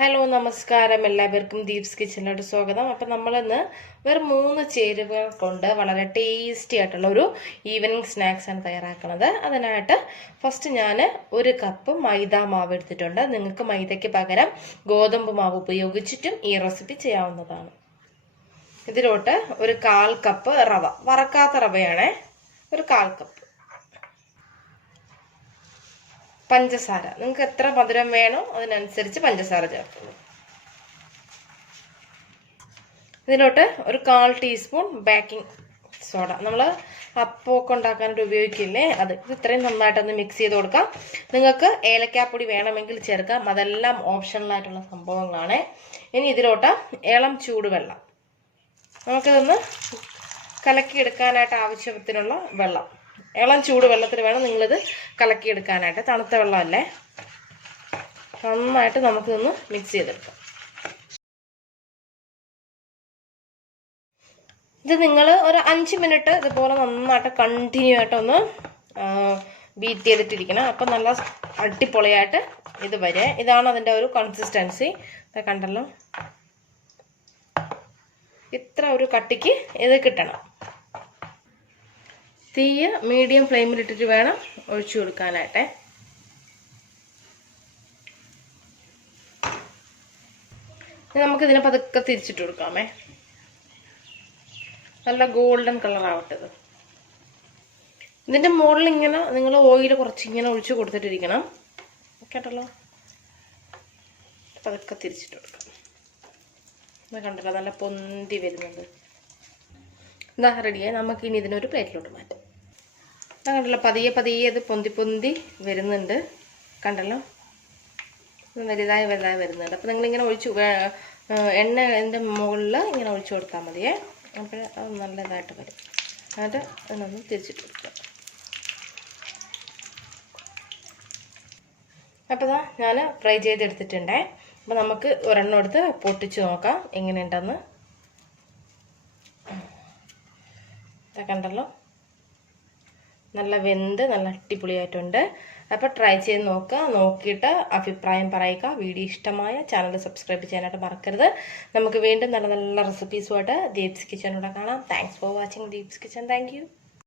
Hello നമസ്കാരം, എല്ലാവർക്കും ദീപ്സ് കിച്ചണിലോട്ട് സ്വാഗതം. അപ്പം നമ്മളിന്ന് വെറും 3 ചേരുവകൾ കൊണ്ട് വളരെ ടേസ്റ്റി ആയിട്ടുള്ള ഒരു ഈവനിങ് സ്നാക്സ് ആണ് തയ്യാറാക്കുന്നത്. അതിനായിട്ട് ഫസ്റ്റ് ഞാൻ 1 കപ്പ് മൈദ മാവ് എടുത്തിട്ടുണ്ട്. നിങ്ങൾക്ക് മൈദയ്ക്ക് പകരം ഗോതമ്പ് മാവ് ഉപയോഗിച്ചിട്ടും ഈ റെസിപ്പി ചെയ്യാവുന്നതാണ്. ഇതിലോട്ട് 1/4 കപ്പ് റവ, വറക്കാത്ത റവയാണേ, 1/4 കപ്പ്. പഞ്ചസാര നിങ്ങൾക്ക് എത്ര മധുരം വേണോ അതിനനുസരിച്ച് പഞ്ചസാര ചേർക്കുന്നു. ഇതിലോട്ട് 1/4 ടീസ്പൂൺ ബേക്കിംഗ് സോഡ, നമ്മൾ അപ്പമൊക്കെ ഉണ്ടാക്കാനായിട്ട് ഉപയോഗിക്കില്ലേ അത്. ഇത് ഇത്രയും നന്നായിട്ടൊന്ന് മിക്സ് ചെയ്ത് കൊടുക്കാം. നിങ്ങൾക്ക് ഏലക്കാപ്പൊടി വേണമെങ്കിൽ ചേർക്കാം, അതെല്ലാം ഓപ്ഷണലായിട്ടുള്ള സംഭവങ്ങളാണ്. ഇനി ഇതിലോട്ട് ഇളം ചൂടുവെള്ളം, നമുക്കിതൊന്ന് കലക്കിയെടുക്കാനായിട്ട് ആവശ്യത്തിനുള്ള വെള്ളം, ഇളം ചൂട് വെള്ളത്തിൽ വേണം നിങ്ങളിത് കലക്കിയെടുക്കാനായിട്ട്, തണുത്ത വെള്ളമല്ലേ. നന്നായിട്ട് നമുക്കിതൊന്ന് മിക്സ് ചെയ്തെടുക്കാം. ഇത് നിങ്ങൾ ഒരു 5 മിനിറ്റ് ഇതുപോലെ നന്നായിട്ട് കണ്ടിന്യൂ ആയിട്ടൊന്ന് ബീറ്റ് ചെയ്തിട്ടിരിക്കണം. അപ്പം നല്ല അടിപൊളിയായിട്ട് ഇത് വരെ. ഇതാണ് അതിൻ്റെ ഒരു കൺസിസ്റ്റൻസി. കണ്ടല്ലോ, ഇത്ര ഒരു കട്ടിക്ക് ഇത് കിട്ടണം. തീയ മീഡിയം ഫ്ലെയിമിലിട്ടിട്ട് വേണം ഒഴിച്ചു കൊടുക്കാനായിട്ട്. നമുക്കിതിനെ പതുക്കെ തിരിച്ചിട്ട് കൊടുക്കാമേ. നല്ല ഗോൾഡൻ കളർ ആവട്ടത്. ഇതിൻ്റെ മുകളിൽ ഇങ്ങനെ നിങ്ങൾ ഓയിൽ കുറച്ചിങ്ങനെ ഒഴിച്ചു കൊടുത്തിട്ടിരിക്കണം കേട്ടല്ലോ. പതുക്കെ തിരിച്ചിട്ട് കൊടുക്കാം. ഇത് കണ്ടല്ലോ, നല്ല പൊന്തി വരുന്നുണ്ട്. ഇതാ റെഡിയായി. നമുക്കിനി ഇതിനൊരു പ്ലേറ്റിലോട്ട് മാറ്റാം. കണ്ടല്ലോ, പതിയെ പതിയെ ഇത് പൊന്തി വരുന്നുണ്ട്. കണ്ടല്ലോ, വലുതായി വരുന്നുണ്ട്. അപ്പോൾ നിങ്ങളിങ്ങനെ ഒഴിച്ചു എണ്ണ ഇതിൻ്റെ മുകളിൽ ഇങ്ങനെ ഒഴിച്ചു കൊടുത്താൽ മതിയേ. അപ്പോൾ അത് നല്ലതായിട്ട് വരും. എന്നിട്ട് അതിനൊന്ന് തിരിച്ചിട്ട് കൊടുക്കുക. അപ്പോൾ ഇതാ ഞാൻ ഫ്രൈ ചെയ്തെടുത്തിട്ടുണ്ടേ. അപ്പോൾ നമുക്ക് ഒരെണ്ണം എടുത്ത് പൊട്ടിച്ച് നോക്കാം എങ്ങനെയുണ്ടെന്ന്. കണ്ടല്ലോ, നല്ല വെന്ത് നല്ല അടിപൊളിയായിട്ടുണ്ട്. അപ്പോൾ ട്രൈ ചെയ്ത് നോക്കുക. നോക്കിയിട്ട് അഭിപ്രായം പറയുക. വീഡിയോ ഇഷ്ടമായ ചാനൽ സബ്സ്ക്രൈബ് ചെയ്യാനായിട്ട് മറക്കരുത്. നമുക്ക് വീണ്ടും നല്ല നല്ല റെസിപ്പീസുമായിട്ട് ദീപ്സ് കിച്ചണിലൂടെ കാണാം. Thanks for watching Deep's kitchen. Thank you.